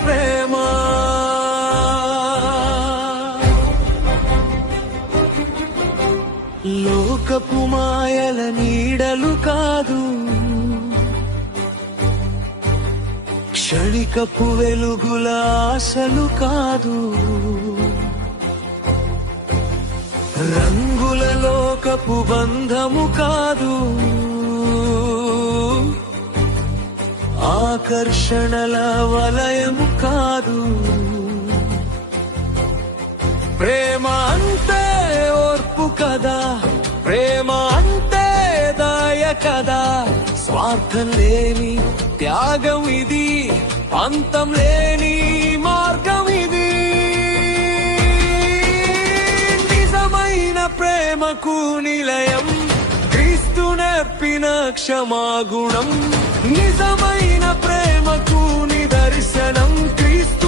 ప్రేమ. లోకపు మాయల నీడలు కాదు, క్షణికపు వెలుగుల ఆశలు కాదు, రంగుల లోకపు బంధము కాదు, ఆకర్షణల వలయము కాదు. ప్రేమ అంటే ఓర్పు కదా, ప్రేమ అంటే దయ కదా, స్వార్థం లేని త్యాగం ఇది, అంతం లేని మార్గం ఇది. నిజమైన ప్రేమకు నిలయం క్రీస్తు నేర్పిన క్షమాగుణం. నిజమైన ప్రేమకు నిదర్శనం క్రీస్తు